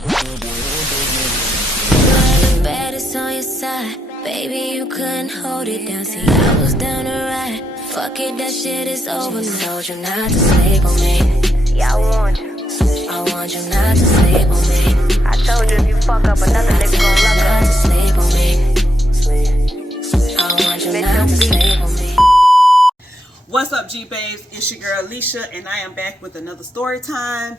The baddest on your side, baby, you couldn't hold it down. See, I was down to ride. Fuck it, that shit is over. Told you not to sleep on me. Yeah, I warned you. I want you not to sleep on me. I told you if you fuck up, another nigga gon' love Not her. to sleep on me. I want you not to sleep on me. What's up, G-Babes? It's your girl, LISHA, and I am back with another story time.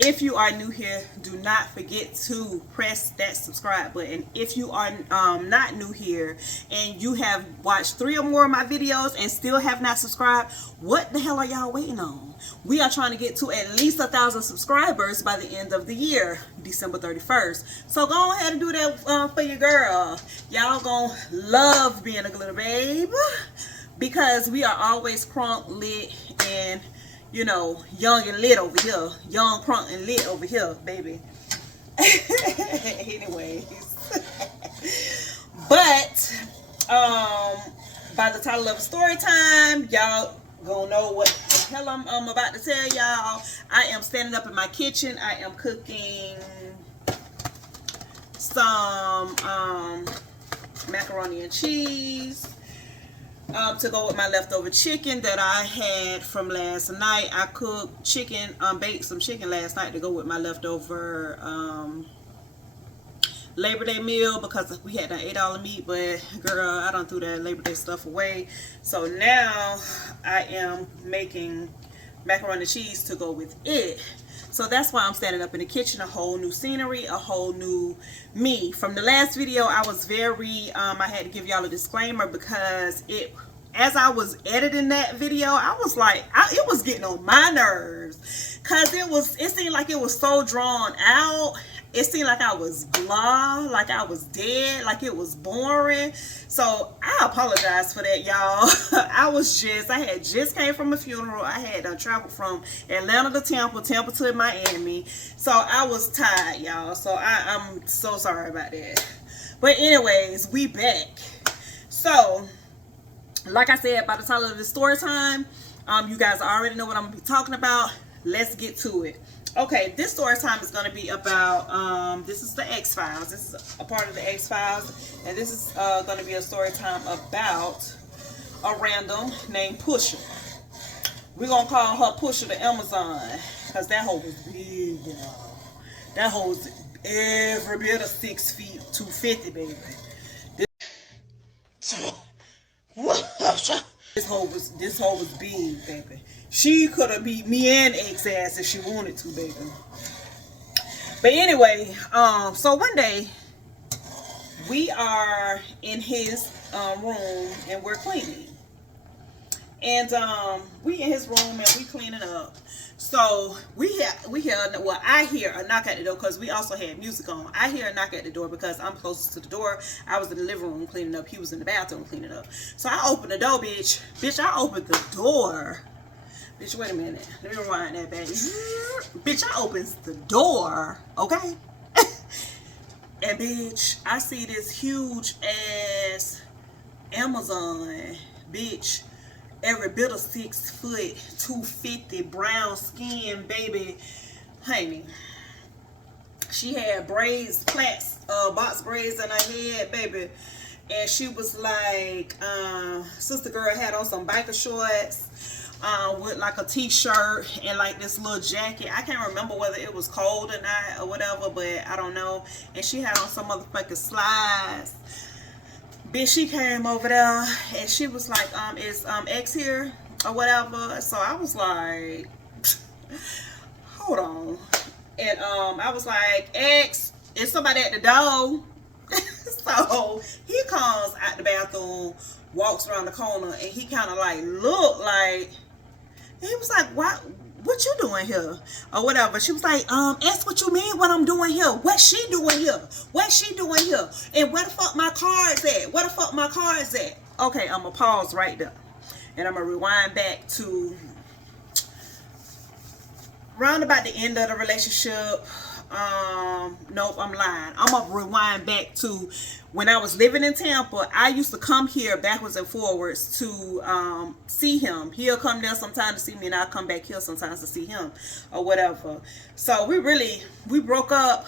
If you are new here, do not forget to press that subscribe button. If you are not new here and you have watched 3 or more of my videos and still have not subscribed, what the hell are y'all waiting on? We are trying to get to at least 1,000 subscribers by the end of the year, December 31st. So go ahead and do that for your girl. Y'all gonna love being a glitter babe, because we are always crunk, lit, and you know, young and lit over here. Young, crunk, and lit over here, baby. Anyways. But, by the title of the story time, y'all gonna know what the hell I'm about to tell y'all. I am standing up in my kitchen. I am cooking some macaroni and cheese. To go with my leftover chicken that I had from last night. I cooked chicken, baked some chicken last night to go with my leftover Labor Day meal, because we had that $8 meat, but girl, I done threw that Labor Day stuff away. So now I am making macaroni and cheese to go with it. So that's why I'm standing up in the kitchen. A whole new scenery, a whole new me. From the last video, I was very, I had to give y'all a disclaimer, because as I was editing that video, I was like, it was getting on my nerves, because it seemed like it was so drawn out. It seemed like I was blah, like I was dead, like it was boring. So I apologize for that, y'all. I had just came from a funeral. I had traveled from Atlanta to Tampa to Miami. So I was tired, y'all. So I'm so sorry about that. But anyways, we back. So, like I said, by the title of the story time, you guys already know what I'm going to be talking about. Let's get to it. Okay, this story time is going to be about, this is the X-Files. This is a part of the X-Files. And this is going to be a story time about a random named Pusha. We're going to call her Pusha the Amazon, because that hoe was big, y'all. That hoe was every bit of 6 feet, 250, baby. This hoe was big, baby. She could have beat me and X ass if she wanted to, baby. But anyway, so one day we are in his room and we're cleaning. And we in his room and we cleaning up. So I hear a knock at the door, because we also had music on. I hear a knock at the door because I'm closest to the door. I was in the living room cleaning up. He was in the bathroom cleaning up. So I opened the door, bitch. Bitch, I opened the door. Bitch, wait a minute. Let me rewind that back. Bitch, I opens the door, okay? And bitch, I see this huge ass Amazon, bitch. Every bit of 6 foot, 250, brown skin, baby. Honey, she had braids, box braids in her head, baby. And she was like, sister girl had on some biker shorts, with like a t-shirt and like this little jacket. I can't remember whether it was cold or not or whatever, but I don't know. And she had on some motherfucking slides. Bitch, she came over there and she was like, is X here or whatever? So I was like, hold on. And I was like, X, is somebody at the door? So he comes out the bathroom, walks around the corner, and he kind of like looked like, he was like, what you doing here or whatever. She was like, ask what you mean what I'm doing here. What she doing here? What she doing here? And where the fuck my cards at? Where the fuck my cards at? Okay, I'm gonna pause right there, and I'm gonna rewind back to round about the end of the relationship. Nope, I'm lying. I'm gonna rewind back to when I was living in Tampa. I used to come here backwards and forwards to see him. He'll come there sometimes to see me, and I'll come back here sometimes to see him or whatever. So we broke up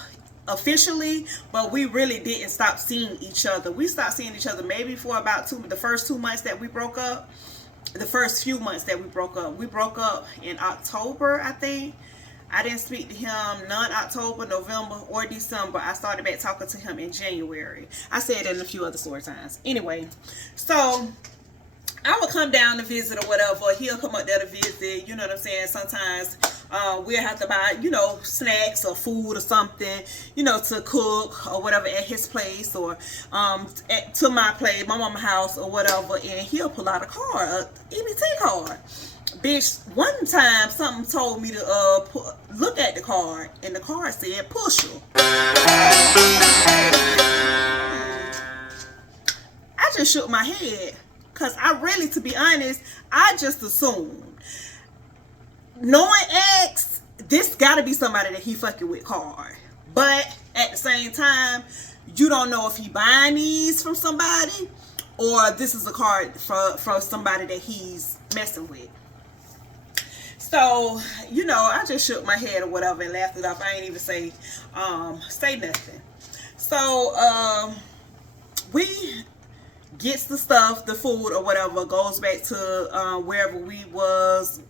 officially, but we really didn't stop seeing each other. We stopped seeing each other maybe for about the first 2 months that we broke up. The first few months that we broke up. We broke up in October, I think. I didn't speak to him none October, November, or December. I started back talking to him in January. I said it in a few other story times. Anyway, so I would come down to visit or whatever. He'll come up there to visit. You know what I'm saying? Sometimes we'll have to buy, you know, snacks or food or something, you know, to cook or whatever at his place, or to my place, my mama's house or whatever. And he'll pull out a card, a EBT card. Bitch, one time something told me to look at the card, and the card said Pusher. I just shook my head, because I really, to be honest, I just assumed, knowing X, this gotta be somebody that he fucking with card. But at the same time, you don't know if he buying these from somebody, or this is a card for somebody that he's messing with. So, you know, I just shook my head or whatever and laughed it off. I ain't even say nothing. So, we gets the stuff, the food or whatever, goes back to wherever we was.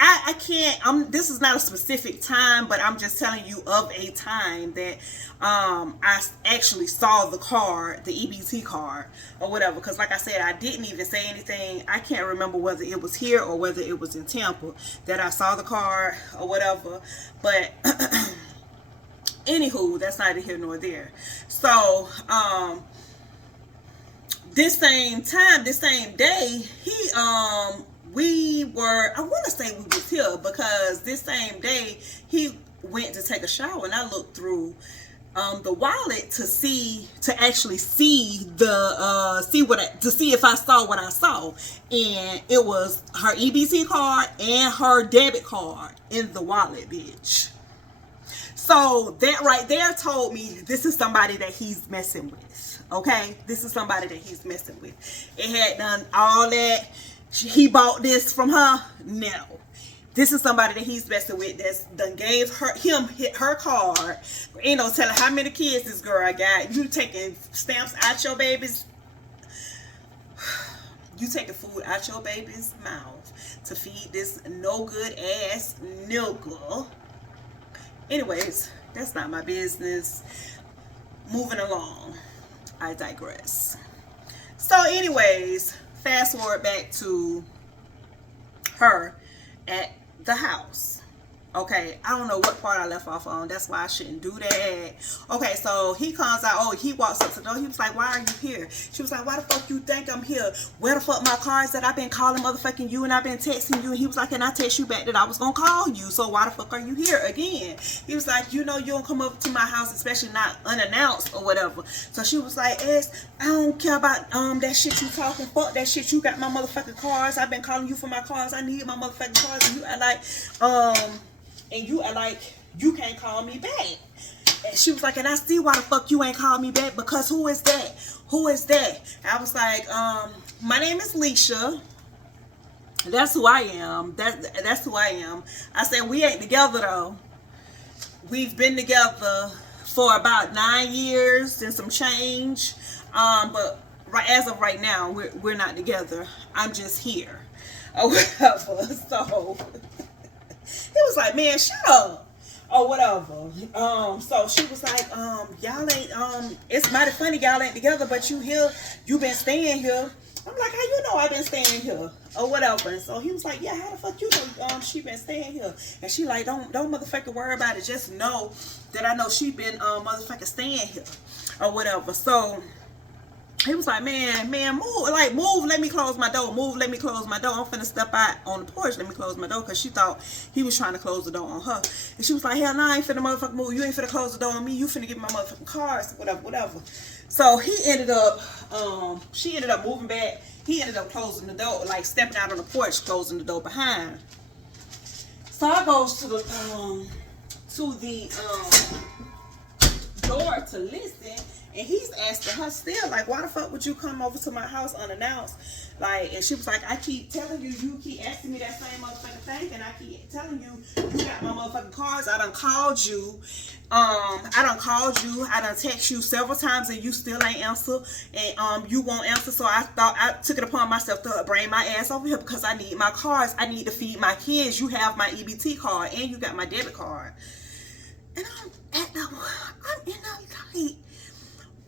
I can't, this is not a specific time, but I'm just telling you of a time that I actually saw the card, the EBT card or whatever, because like I said, I didn't even say anything. I can't remember whether it was here or whether it was in Tampa that I saw the card or whatever, but anywho, that's neither here nor there. So this same time, this same day, we were, I want to say we was here, because this same day he went to take a shower, and I looked through the wallet to actually see to see if I saw what I saw, and it was her EBT card and her debit card in the wallet, bitch. So that right there told me this is somebody that he's messing with. Okay, this is somebody that he's messing with. It had done all that. He bought this from her. No, this is somebody that he's messing with. That's done gave her card. Ain't no telling how many kids this girl got. You taking stamps out your baby's. You taking food out your baby's mouth to feed this no good ass nigga. Anyways, that's not my business. Moving along. I digress. So anyways, fast forward back to her at the house. Okay, I don't know what part I left off on. That's why I shouldn't do that. Okay, so he comes out. Oh, he walks up to the door. He was like, why are you here? She was like, why the fuck you think I'm here? Where the fuck my cards that I've been calling motherfucking you, and I've been texting you? And he was like, and I text you back that I was gonna call you. So why the fuck are you here again? He was like, you know you don't come up to my house, especially not unannounced or whatever. So she was like, S, I don't care about that shit you talking. Fuck that shit. You got my motherfucking cards. I've been calling you for my cards. I need my motherfucking cards. And you are like, you can't call me back. And she was like, and I see why the fuck you ain't called me back, because who is that? Who is that? I was like, my name is LISHA. That's who I am. That's who I am. I said, we ain't together though. We've been together for about 9 years and some change. But as of right now, we're not together. I'm just here. Or whatever. So he was like, man, shut up. Or whatever. So she was like, y'all ain't, it's mighty funny y'all ain't together, but you here, you been staying here. I'm like, how you know I've been staying here? Or whatever. And so he was like, yeah, how the fuck you know she been staying here? And she like, don't motherfucking worry about it. Just know that I know she been motherfucking staying here. Or whatever. So he was like, man, move, let me close my door. Move, let me close my door. I'm finna step out on the porch, let me close my door, because she thought he was trying to close the door on her. And she was like, hell no, I ain't finna motherfucking move. You ain't finna close the door on me. You finna give me my motherfucking cards, whatever. So he ended up, she ended up moving back. He ended up closing the door, like stepping out on the porch, closing the door behind her. So I goes to the door to listen. And he's asking her still, like, why the fuck would you come over to my house unannounced? Like, and she was like, I keep telling you, you keep asking me that same motherfucking thing, and I keep telling you, you got my motherfucking cards. I done called you. I done text you several times, and you still ain't answer, and you won't answer. So I thought, I took it upon myself to bring my ass over here because I need my cards. I need to feed my kids. You have my EBT card, and you got my debit card. And I'm in there like,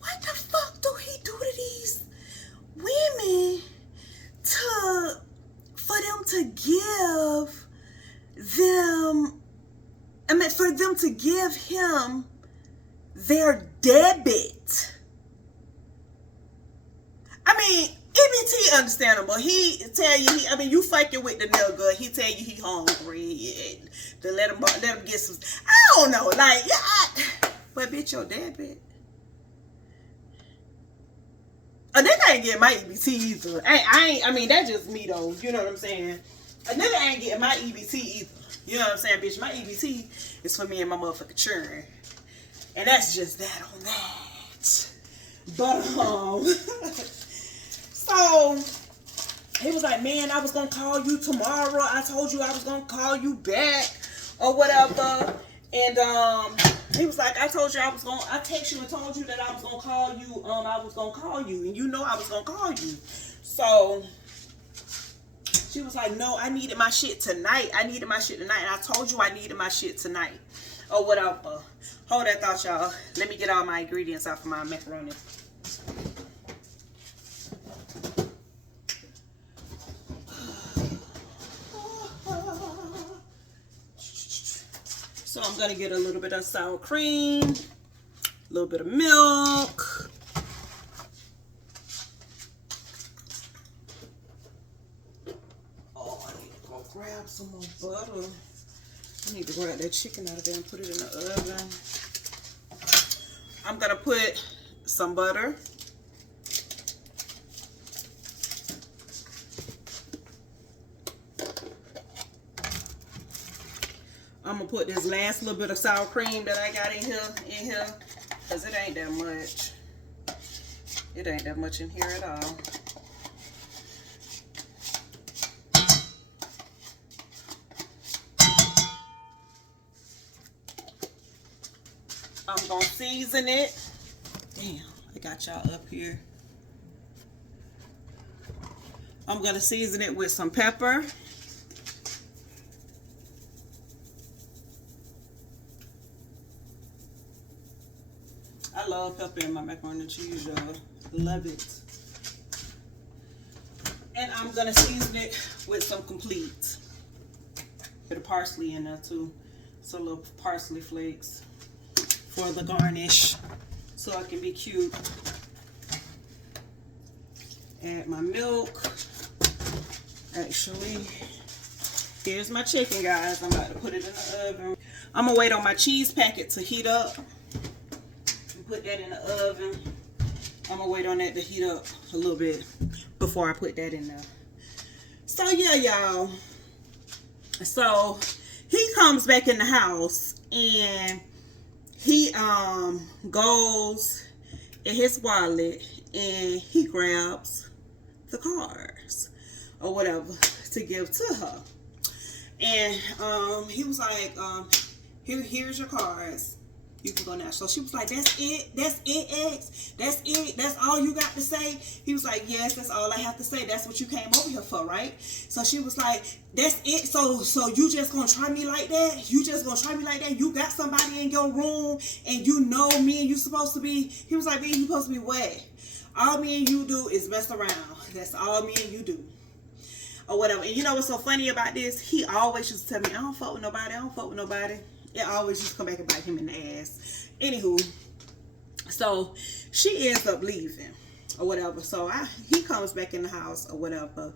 what the fuck do he do to these women for them to give them, for them to give him their debit? I mean, EBT understandable. He tell you, you fucking with the nigga. He tell you he hungry. To let him get some. I don't know, like, yeah. But bitch, your debit. A nigga ain't getting my EBT either. I mean, that's just me though. You know what I'm saying? A nigga ain't getting my EBT either. You know what I'm saying, bitch? My EBT is for me and my motherfucking children. And that's just that on that. But, so, he was like, man, I was going to call you tomorrow. I told you I was going to call you back or whatever. And, he was like, I told you I text you and told you that I was going to call you. I was going to call you. And you know I was going to call you. So, she was like, no, I needed my shit tonight. And I told you I needed my shit tonight. Or whatever. Hold that thought, y'all. Let me get all my ingredients out for my macaroni. So I'm going to get a little bit of sour cream, a little bit of milk. Oh, I need to go grab some more butter. I need to grab that chicken out of there and put it in the oven. I'm going to put some butter. I'm going to put this last little bit of sour cream that I got in here, because it ain't that much. It ain't that much in here at all. I'm going to season it. Damn, I got y'all up here. I'm going to season it with some pepper. I love pepper in my macaroni and cheese, y'all. Love it. And I'm going to season it with some complete. Bit of parsley in there too. So little parsley flakes for the garnish, so it can be cute. Add my milk. Actually, here's my chicken, guys. I'm about to put it in the oven. I'm gonna wait on my cheese packet to heat up and put that in the oven. I'm gonna wait on that to heat up a little bit before I put that in there. So yeah, y'all. So he comes back in the house and he goes in his wallet and he grabs the cards or whatever to give to her. And he was like, here's your cards. You can go now. So she was like, that's it? That's it, X? That's it? That's all you got to say? He was like, yes, that's all I have to say. That's what you came over here for, right? So she was like, that's it? So you just gonna try me like that? You just gonna try me like that? You got somebody in your room and you know me and you supposed to be... He was like, man, you supposed to be what? All me and you do is mess around. That's all me and you do. Or whatever. And you know what's so funny about this? He always used to tell me, I don't fuck with nobody. I don't fuck with nobody. It always used to come back and bite him in the ass. Anywho, so she ends up leaving or whatever. So he comes back in the house or whatever.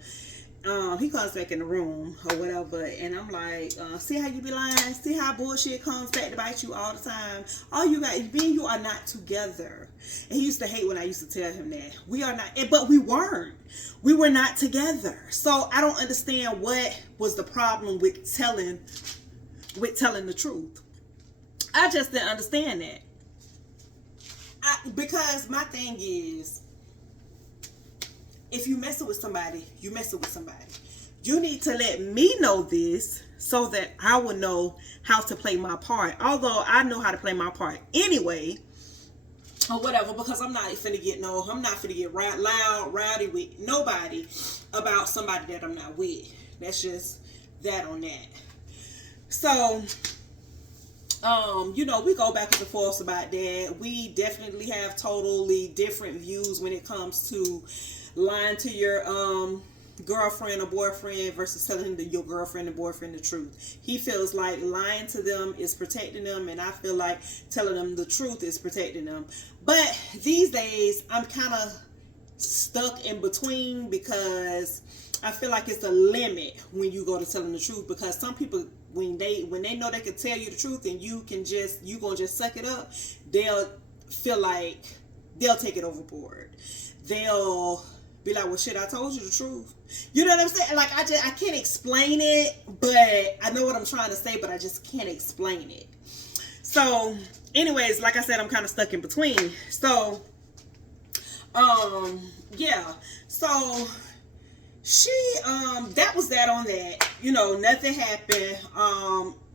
He comes back in the room or whatever. And I'm like, see how you be lying? See how bullshit comes back to bite you all the time? All you got, me and you are not together. And he used to hate when I used to tell him that. We are not, but we weren't. We were not together. So I don't understand what was the problem with telling the truth. I just didn't understand that. Because my thing is, if you messing with somebody, you messing with somebody. You need to let me know this so that I will know how to play my part. Although I know how to play my part anyway, or whatever, because I'm not finna get loud, rowdy with nobody about somebody that I'm not with. That's just that on that. So, you know, we go back and forth about that. We definitely have totally different views when it comes to lying to your girlfriend or boyfriend versus telling your girlfriend and boyfriend the truth. He feels like lying to them is protecting them, and I feel like telling them the truth is protecting them. But these days, I'm kind of stuck in between, because I feel like it's a limit when you go to telling the truth, because some people, when they know they can tell you the truth and you gonna just suck it up, they'll feel like they'll take it overboard. They'll be like, well, shit, I told you the truth. You know what I'm saying? Like, I can't explain it, but I know what I'm trying to say, but I just can't explain it. So, anyways, like I said, I'm kind of stuck in between. So, yeah. So, she, that was that on that. You know, nothing happened.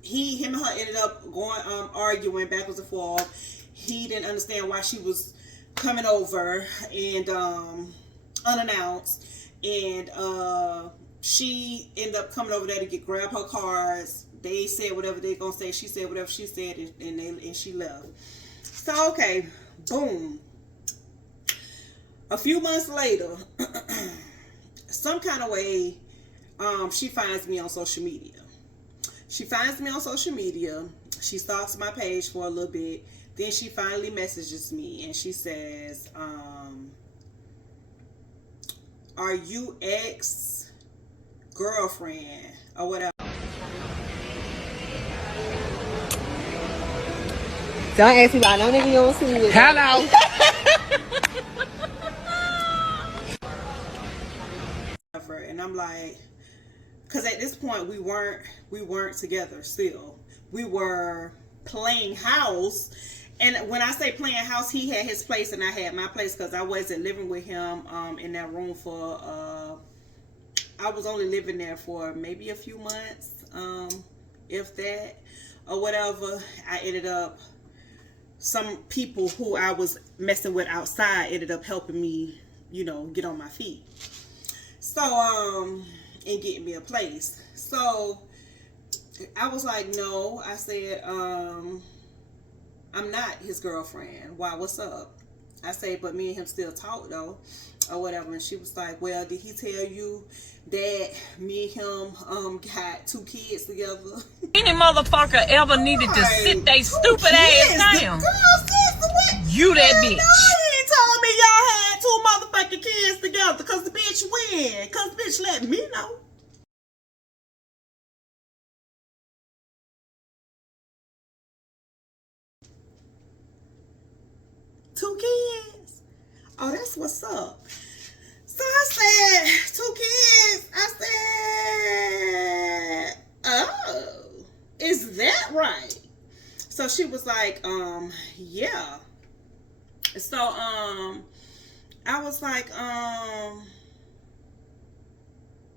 Him and her ended up going, arguing backwards and forth. He didn't understand why she was coming over and, unannounced, and she ended up coming over there to grab her cards. They said whatever they gonna say. She said whatever she said, and she left. So, okay, boom. A few months later, some kind of way, she finds me on social media. She stalks my page for a little bit. Then she finally messages me, and she says, are you ex-girlfriend or whatever? Don't ask me about no nigga you don't see me. Hello. And I'm like, because at this point we weren't together still. We were playing house. And when I say playing house, he had his place and I had my place, because I wasn't living with him in that room for, I was only living there for maybe a few months, if that, or whatever. I ended up, some people who I was messing with outside ended up helping me, you know, get on my feet. So, and getting me a place. So, I was like, no. I said, I'm not his girlfriend. Why, what's up? I say, but me and him still talk though, or whatever. And she was like, well, did he tell you that me and him got 2 kids together? Any motherfucker ever needed to sit they stupid ass down. You that bitch. No, he ain't told me y'all had 2 motherfucking kids together, because the bitch win. Because the bitch let me know. Two kids. Oh, that's what's up. So I said, 2 kids. I said, oh, is that right? So she was like, yeah. So, I was like,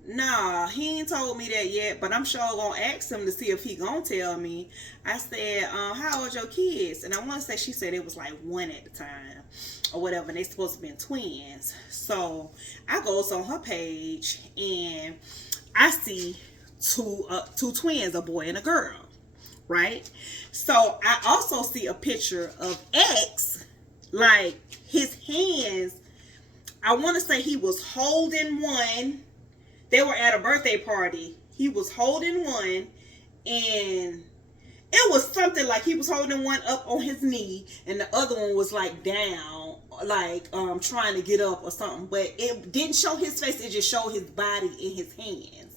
nah, he ain't told me that yet, but I'm sure gonna ask him to see if he gonna tell me. I said, how old your kids? And I want to say, she said it was like 1 at the time or whatever, and they supposed to be twins. So I goes on her page and I see two twins, a boy and a girl, right? So I also see a picture of X, like his hands, I want to say he was holding one. They were at a birthday party. He was holding one, and it was something like he was holding one up on his knee, and the other one was like down, like trying to get up or something. But it didn't show his face. It just showed his body in his hands.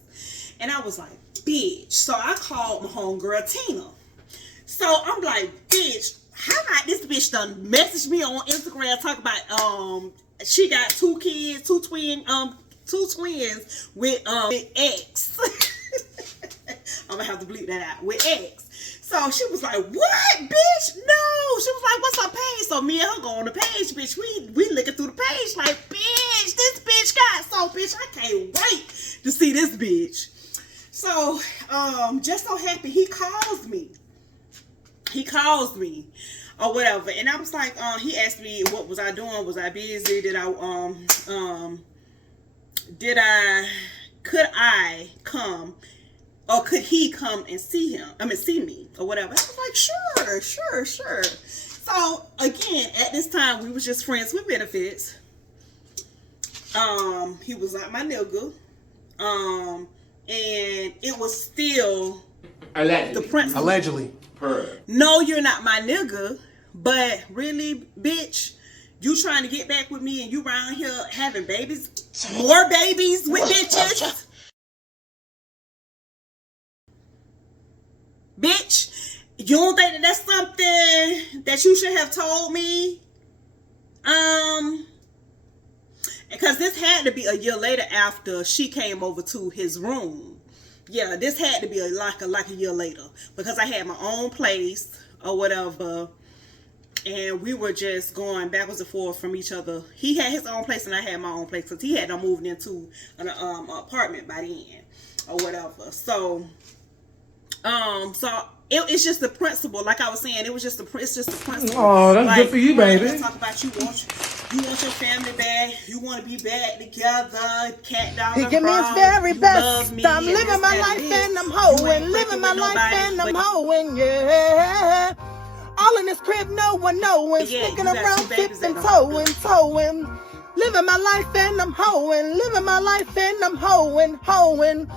And I was like, bitch. So I called my homegirl Tina. So I'm like, bitch, how about this bitch done message me on Instagram talk about she got 2 kids, two twins with X. I'm gonna have to bleep that out, with X. So she was like, what, bitch? No. She was like, what's her page? So So me and her go on the page, bitch. We looking through the page like, bitch, this bitch got so, bitch. I can't wait to see this bitch. So, just so happy he calls me. He calls me or whatever, and I was like, he asked me what was I doing? Was I busy? Could I come, or could he come and see him? See me or whatever. I was like, sure. So again, at this time, we was just friends with benefits. He was not my nigga. And it was still the principle. Allegedly. No, you're not my nigga, but really, bitch, you trying to get back with me and you around here having babies, more babies with bitches? Bitch, you don't think that that's something that you should have told me? Because this had to be a year later after she came over to his room. Yeah, this had to be like a year later, because I had my own place or whatever, and we were just going backwards and forth from each other. He had his own place and I had my own place, because he had done moved into an apartment by then or whatever. So it's just the principle. Like I was saying, it's just the principle. Oh, that's like, good for you, baby. Talk about you want your family back. You want to be back together. Cat down He the give me his road. very You best. love me, I'm and living this, my that, life this. and I'm You hoeing. ain't Living fucking my with life nobody, and I'm but- hoeing, yeah. All in this crib, no one knowing. Yeah, Sticking you got around, two babies tipping, that don't towing. Living my life and I'm hoeing. Living my life and I'm hoeing.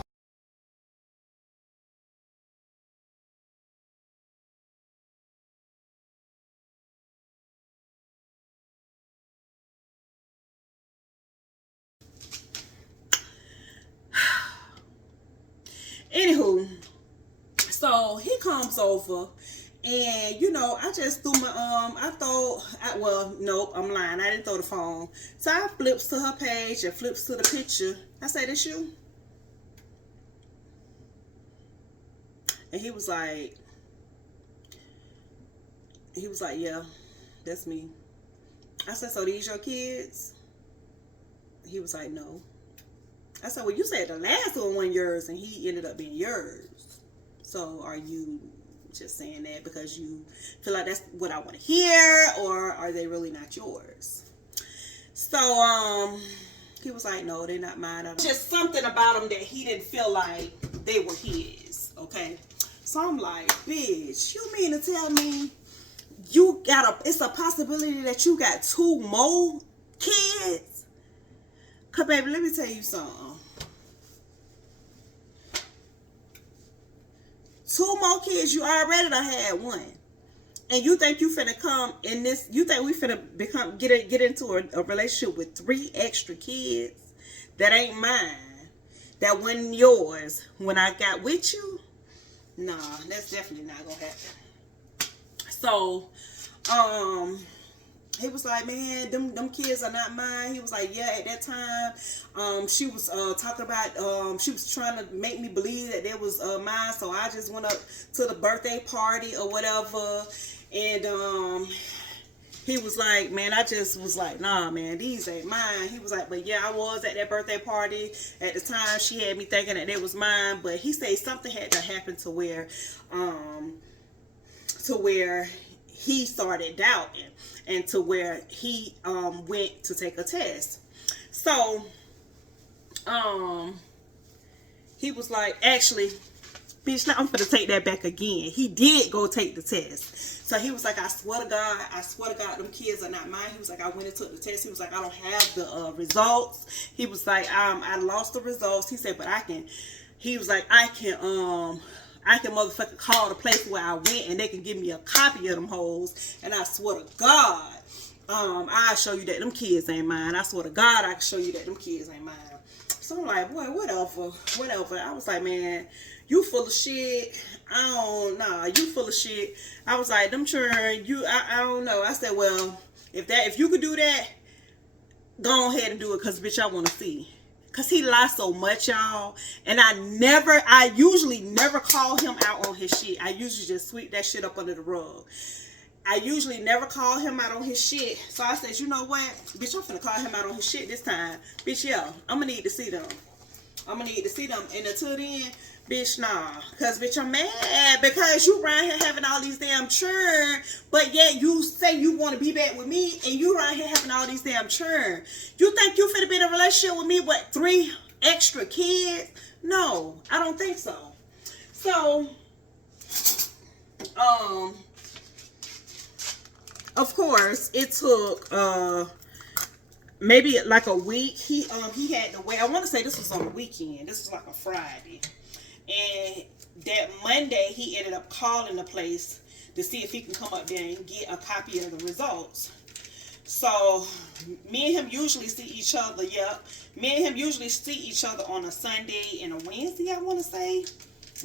Anywho, so he comes over, and I just threw my nope, I'm lying. I didn't throw the phone. So I flips to her page and flips to the picture. I said, "This you?" And he was like, "Yeah, that's me." I said, "So these your kids?" He was like, "No." I said, "Well, you said the last one wasn't yours, and he ended up being yours. So are you just saying that because you feel like that's what I want to hear, or are they really not yours?" So he was like, "No, they're not mine." Just something about them that he didn't feel like they were his. Okay, so I'm like, "Bitch, you mean to tell me it's a possibility that you got 2 more kids?" Cause baby, let me tell you something. 2 more kids, you already done had 1. And you think you finna come in this, you think we finna get into a relationship with 3 extra kids that ain't mine, that wasn't yours when I got with you? Nah, that's definitely not gonna happen. So, he was like, "Man, them kids are not mine." He was like, "Yeah, at that time, she was talking about, she was trying to make me believe that they was mine. So I just went up to the birthday party or whatever." And he was like, "Man, I just was like, nah, man, these ain't mine." He was like, "But yeah, I was at that birthday party at the time. She had me thinking that they was mine." But he said something had to happen to where he started doubting, and to where he went to take a test. So he was like, "Actually, bitch, now I'm gonna take that back again." He did go take the test. So he was like, I swear to God, them kids are not mine." He was like, "I went and took the test." He was like, "I don't have the results." He was like, "I lost the results." He said, "But I can," he was like, I can motherfucking call the place where I went and they can give me a copy of them hoes. And I swear to God, I'll show you that them kids ain't mine. I swear to God, I can show you that them kids ain't mine." So I'm like, "Boy, whatever." I was like, "Man, you full of shit." You full of shit. I was like, "Them children, I don't know." I said, "Well, if you could do that, go ahead and do it, cause bitch, I want to see." Cause he lies so much, y'all. And I usually never call him out on his shit. I usually just sweep that shit up under the rug. I usually never call him out on his shit. So I said, you know what? Bitch, I'm finna call him out on his shit this time. Bitch, yeah, I'm gonna need to see them. I'm gonna need to see them. And until then, bitch, nah. Cause bitch, I'm mad because you around here having all these damn churn, but yet you say you want to be back with me and you around here having all these damn churn. You think you finna be in a relationship with me with 3 extra kids? No, I don't think so. So, of course, it took maybe like a week. He had to wait. I want to say this was on the weekend. This was like a Friday, and that Monday he ended up calling the place to see if he can come up there and get a copy of the results. So me and him usually see each other. Yep, me and him usually see each other on a Sunday and a Wednesday. I want to say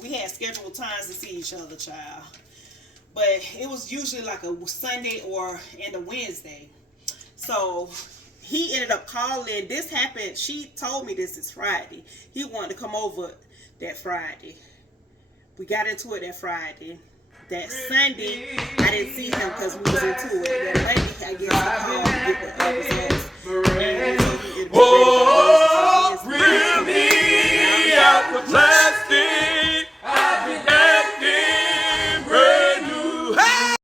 we had scheduled times to see each other, child. But it was usually like a Sunday or and a Wednesday. So he ended up calling. This happened. She told me this is Friday. He wanted to come over that Friday. We got into it that Friday. That Sunday, I didn't see him because we was into it. That Monday, I guess he called to get the results. Oh, bring me out the plastic. I've been acting brand new. Hey!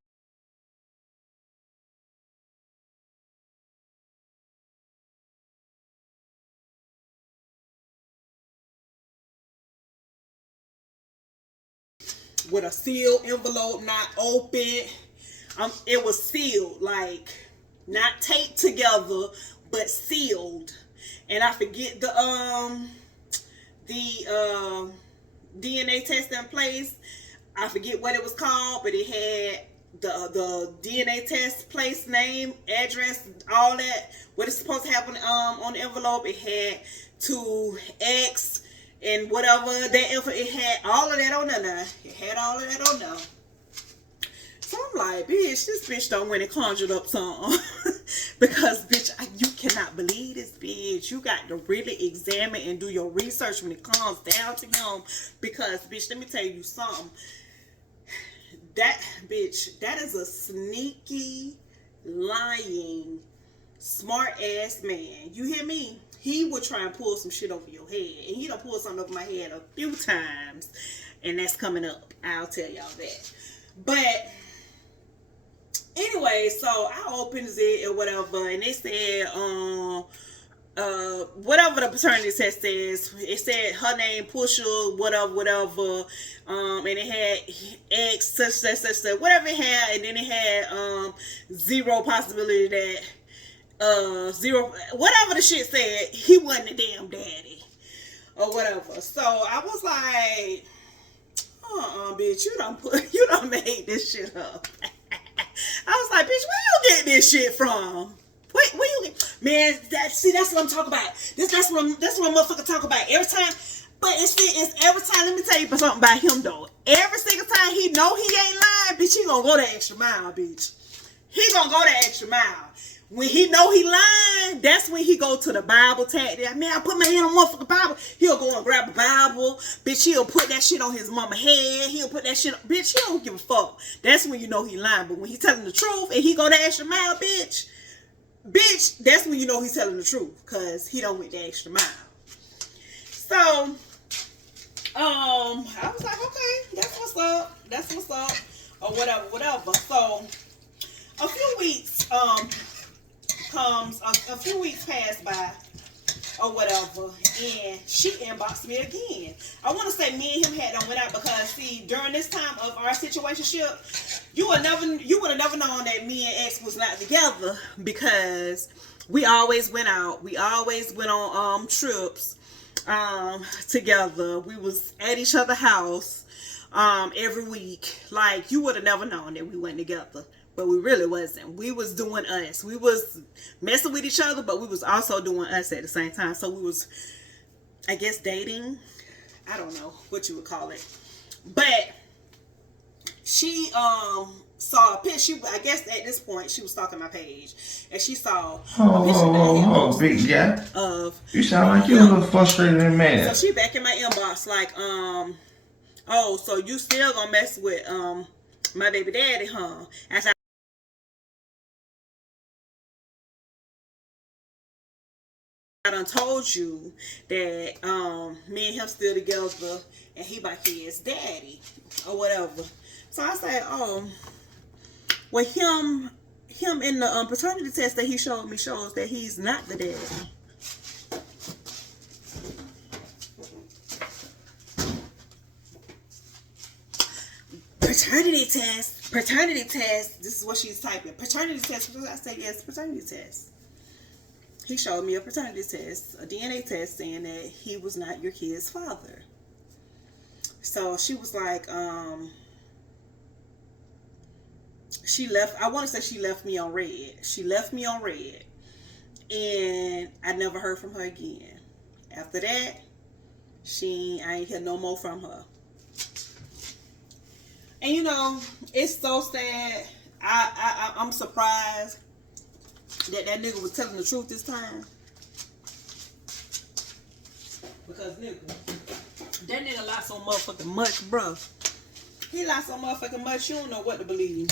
With a sealed envelope, not open. It was sealed, like not taped together, but sealed. And I forget the DNA test in place. I forget what it was called, but it had the DNA test place name, address, all that. What it's supposed to have on the envelope. It had to X. And whatever that info, it had all of that on there now. It had all of that on there. So I'm like, bitch, this bitch done went and conjured up something. Because, bitch, you cannot believe this, bitch. You got to really examine and do your research when it comes down to him. Because, bitch, let me tell you something. That, bitch, that is a sneaky, lying, smart-ass man. You hear me? He would try and pull some shit over your head. And he done pulled something over my head a few times. And that's coming up. I'll tell y'all that. But anyway, so I opened it or whatever. And they said, whatever the paternity test says. It said her name, Pusha, whatever. And it had X, such, whatever it had. And then it had 0 possibility that 0, whatever the shit said, he wasn't a damn daddy or whatever. So I was like, bitch, you done made this shit up. I was like, bitch, where you get this shit from? Where you get, man? That's what I'm talking about. That's what I'm motherfucker talk about every time. But it's every time. Let me tell you something about him though. Every single time he know he ain't lying, bitch, he gonna go the extra mile, bitch. He gonna go the extra mile. When he know he lying, that's when he go to the Bible tag. Man, I put my hand on motherfucking Bible. He'll go and grab a Bible. Bitch, he'll put that shit on his mama head. He'll put that shit on. Bitch, he don't give a fuck. That's when you know he lying. But when he telling the truth and he go the extra mile, bitch, that's when you know he's telling the truth. Because he don't went the extra mile. So, I was like, okay, that's what's up. That's what's up. Or whatever. So, a few weeks, a few weeks passed by or whatever, and she inboxed me again. I want to say me and him had done went out because see, during this time of our situationship, you would have never known that me and X was not together because we always went out. We always went on trips together. We was at each other's house every week. Like you would have never known that we went together. But we really wasn't. We was doing us. We was messing with each other, but we was also doing us at the same time. So we was, I guess, dating. I don't know what you would call it. But she saw a picture. I guess at this point she was stalking my page, and she saw a picture Oh, big guy. You sound like you're a little frustrated man. So she back in my inbox like, oh, so you still gonna mess with my baby daddy, huh? I done told you that me and him still together and he my kid's daddy or whatever. So I said, oh, well, him in the paternity test that he showed me shows that he's not the daddy. Paternity test. This is what she's typing. Paternity test. I say yes, paternity test. He showed me a paternity test, a DNA test, saying that he was not your kid's father. So she was like, she left. I want to say she left me on red. She left me on red, and I never heard from her again. After that, I ain't hear no more from her. And you know, it's so sad. I'm surprised that nigga was telling the truth this time. Because that nigga lied so motherfucking much, bro. He lied so motherfucking much, you don't know what to believe.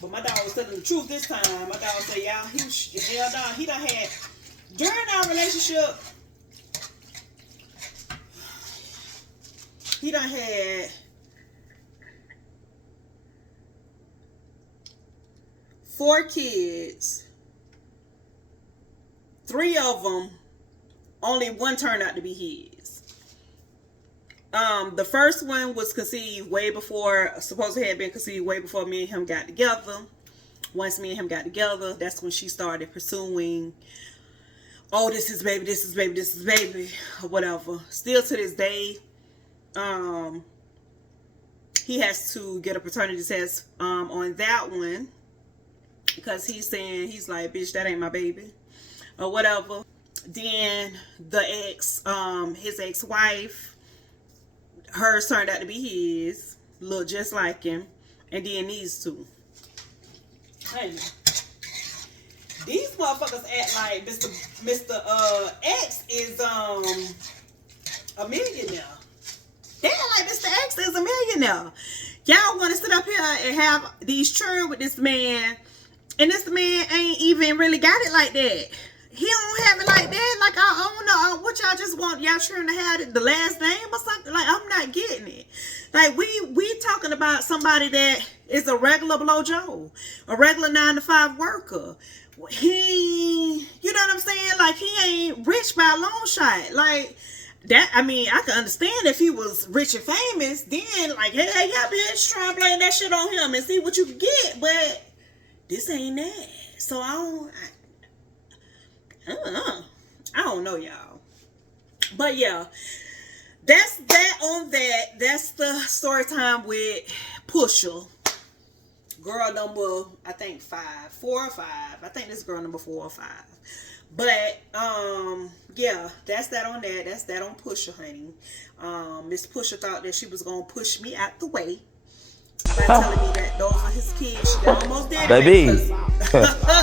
But my dog was telling the truth this time. My dog said, y'all, he done had, during our relationship, he done had 4 kids. 3 of them, only 1 turned out to be his. The first one was conceived way before, supposedly had been conceived way before me and him got together. Once me and him got together, that's when she started pursuing, oh, this is baby, this is baby, this is baby, or whatever. Still to this day, he has to get a paternity test on that one, because he's like, bitch, that ain't my baby, or whatever. Then the his ex-wife, hers turned out to be his, look just like him. And then these 2. Hey, these motherfuckers act like Mr. X is a millionaire. They act like Mr. X is a millionaire. Y'all want to sit up here and have these children with this man, and this man ain't even really got it like that. He don't have it like that. Like, I don't know what y'all just want y'all children to have the last name or something. Like, I'm not getting it. Like, we talking about somebody that is a regular Blow Joe, a regular 9-to-5 worker. You know what I'm saying? Like, he ain't rich by a long shot. Like that. I mean, I can understand if he was rich and famous. Then, like, hey, y'all bitch, try and blame that shit on him and see what you can get. But this ain't that. So I don't know, y'all. But yeah, that's that on that. That's the story time with Pusha. Girl number, I think 4 or 5. I think this girl number 4 or 5. But yeah, that's that on that. That's that on Pusha, honey. Miss Pusha thought that she was gonna push me out the way by telling me that those are his kids. She almost did, baby.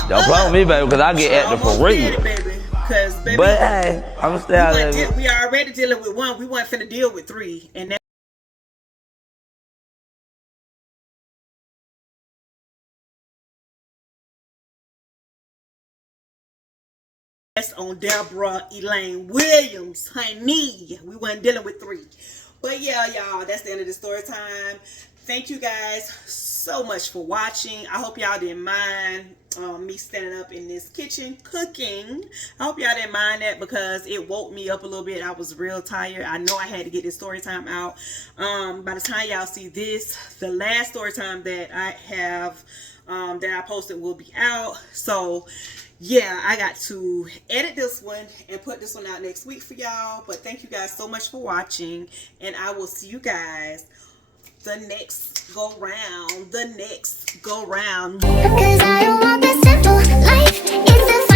Don't play with me, baby, because I get active for real. Baby, but hey, I'm still out there. We already dealing with 1. We weren't finna deal with 3, and that's on Deborah Elaine Williams, honey. We weren't dealing with 3. But yeah, y'all, that's the end of the story time. Thank you guys so much for watching. I hope y'all didn't mind me standing up in this kitchen cooking. I hope y'all didn't mind that, because it woke me up a little bit. I was real tired. I know I had to get this story time out. By the time y'all see this, the last story time that I have that I posted will be out. So yeah, I got to edit this one and put this one out next week for y'all. But thank you guys so much for watching, and I will see you guys the next go round. Because I don't want the simple life. It's a